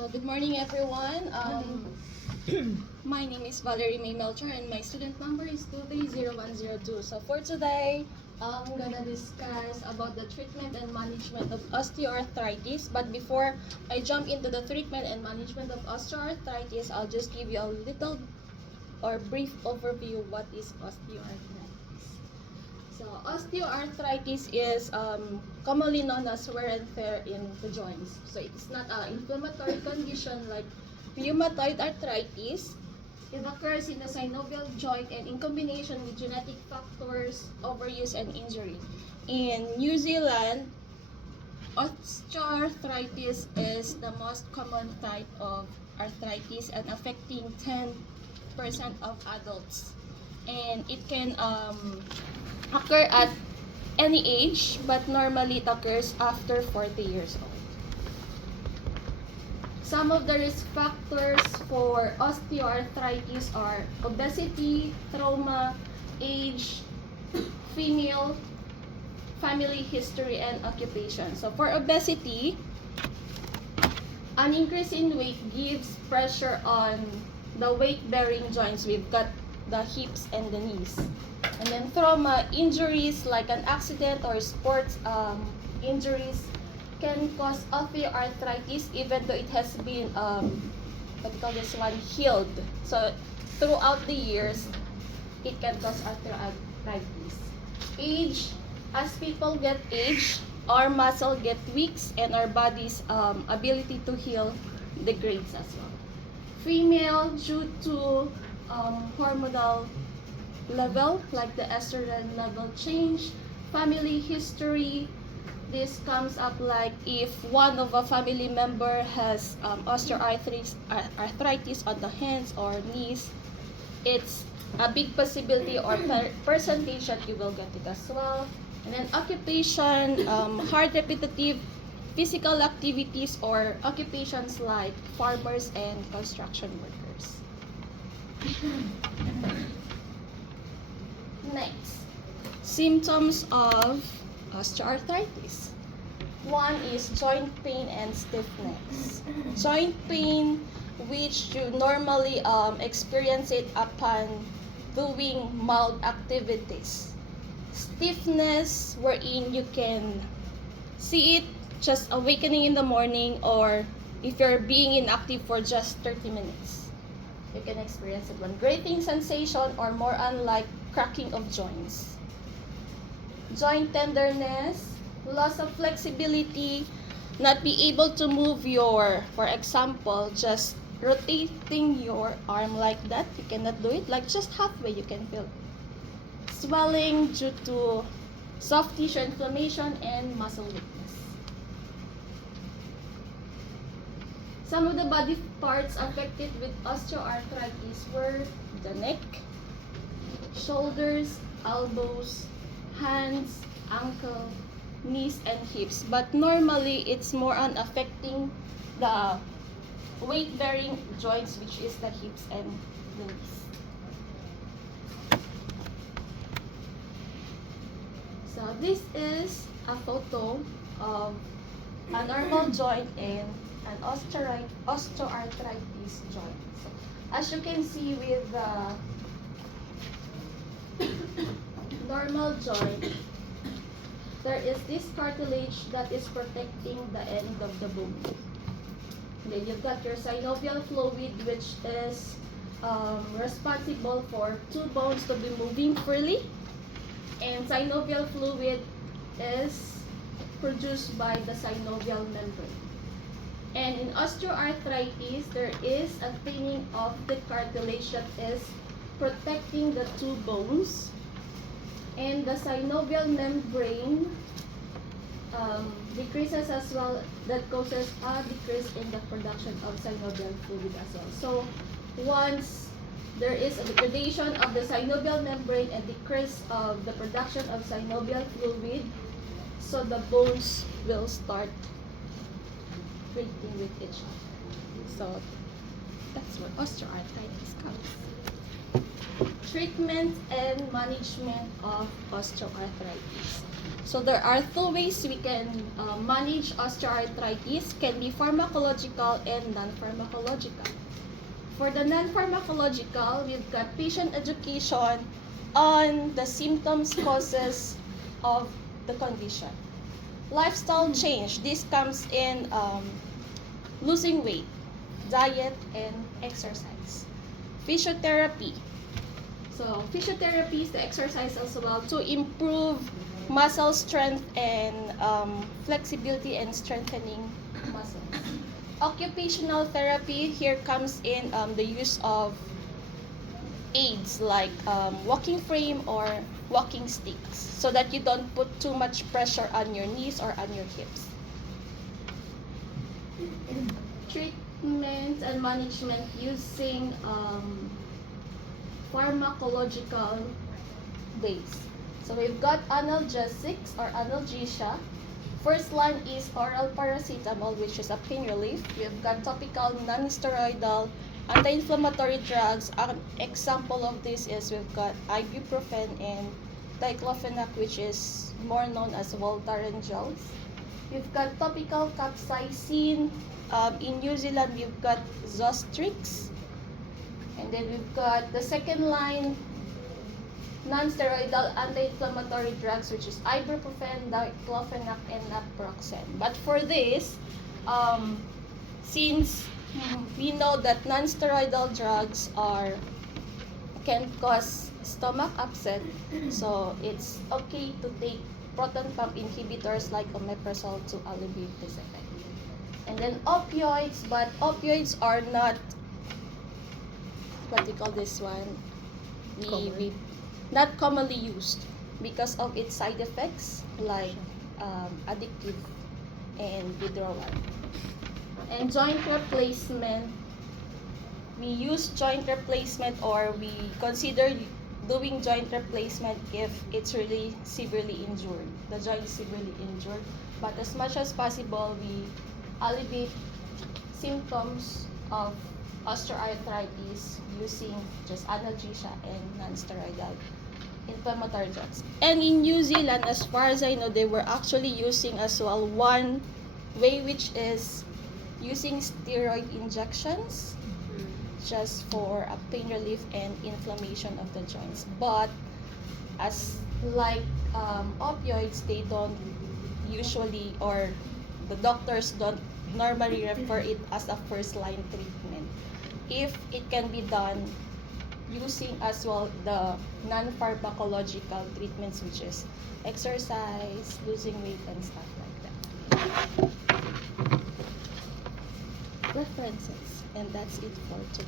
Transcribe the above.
So, good morning everyone. My name is Valerie May Melcher and my student number is 230102. So, for today, I'm gonna discuss about the treatment and management of osteoarthritis. But before I jump into the treatment and management of osteoarthritis, I'll just give you a little or brief overview of what is osteoarthritis. So, osteoarthritis is commonly known as wear and tear in the joints. So, it's not an inflammatory condition like rheumatoid arthritis. It occurs in the synovial joint and in combination with genetic factors, overuse, and injury. In New Zealand, osteoarthritis is the most common type of arthritis and affecting 10% of adults. And it can occur at any age, but normally it occurs after 40 years old. Some of the risk factors for osteoarthritis are obesity, trauma, age, female, family history, and occupation. So for obesity, an increase in weight gives pressure on the weight-bearing joints. We've got the hips and the knees. And then trauma, injuries like an accident or sports injuries can cause osteoarthritis even though it has been what we call this one, healed. So throughout the years, it can cause osteoarthritis. Age, as people get age, our muscle get weak and our body's ability to heal degrades as well. Female, due to hormonal level, like the estrogen level change, family history. This comes up like if one of a family member has osteoarthritis on the hands or knees, it's a big possibility or percentage that you will get it as well. And then occupation, hard repetitive physical activities or occupations like farmers and construction workers. Next, symptoms of osteoarthritis. One is joint pain and stiffness. Joint pain, which you normally experience it upon doing mild activities. Stiffness, wherein you can see it just awakening in the morning, or if you're being inactive for just 30 minutes. You can experience it one grating sensation or more unlike cracking of joints. Joint tenderness, loss of flexibility, not be able to move your, for example, just rotating your arm like that. You cannot do it, like just halfway you can feel. Swelling due to soft tissue inflammation and muscle weakness. Some of the body parts affected with osteoarthritis were the neck, shoulders, elbows, hands, ankle, knees, and hips. But normally, it's more on affecting the weight-bearing joints, which is the hips and the knees. So this is a photo of a normal joint and an osteoarthritis joint. So, as you can see with the normal joint, there is this cartilage that is protecting the end of the bone. Then you've got your synovial fluid, which is responsible for two bones to be moving freely. And synovial fluid is produced by the synovial membrane. And in osteoarthritis, there is a thinning of the cartilage that is protecting the two bones. And the synovial membrane decreases as well. That causes a decrease in the production of synovial fluid as well. So once there is a degradation of the synovial membrane and decrease of the production of synovial fluid, so the bones will start breaking with each other. So that's where osteoarthritis comes. Treatment and management of osteoarthritis. So there are two ways we can manage osteoarthritis, can be pharmacological and non-pharmacological. For the non-pharmacological, we've got patient education on the symptoms, causes of the condition. Lifestyle change, this comes in losing weight, diet, and exercise. Physiotherapy. So physiotherapy is the exercise as well to improve muscle strength and flexibility and strengthening muscles. Occupational therapy, here comes in the use of aids like walking frame or walking sticks so that you don't put too much pressure on your knees or on your hips. Treatment and management using pharmacological ways. So we've got analgesics or analgesia. First line is oral paracetamol, which is a pain relief. We've got topical non-steroidal anti-inflammatory drugs. An example of this is we've got ibuprofen and diclofenac, which is more known as Voltaren gels. We've got topical capsaicin. In New Zealand, we've got Zostrix. And then we've got the second line non-steroidal anti-inflammatory drugs, which is ibuprofen, diclofenac, and naproxen. But for this, since we know that non-steroidal drugs can cause stomach upset, so it's okay to take proton pump inhibitors like omeprazole to alleviate this effect. And then opioids, but opioids are not, what do you call this one? We not commonly used because of its side effects like addictive and withdrawal. And joint replacement, we use joint replacement or we consider doing joint replacement if it's really severely injured. The joint is severely injured, but as much as possible, we alleviate symptoms of osteoarthritis using just analgesia and non-steroidal inflammatory drugs. And in New Zealand, as far as I know, they were actually using as well one way, which is using steroid injections just for a pain relief and inflammation of the joints. But as like opioids, they don't usually, or the doctors don't normally refer it as a first line treatment. If it can be done using as well the non-pharmacological treatments, which is exercise, losing weight, and stuff like that. References, and that's it for today.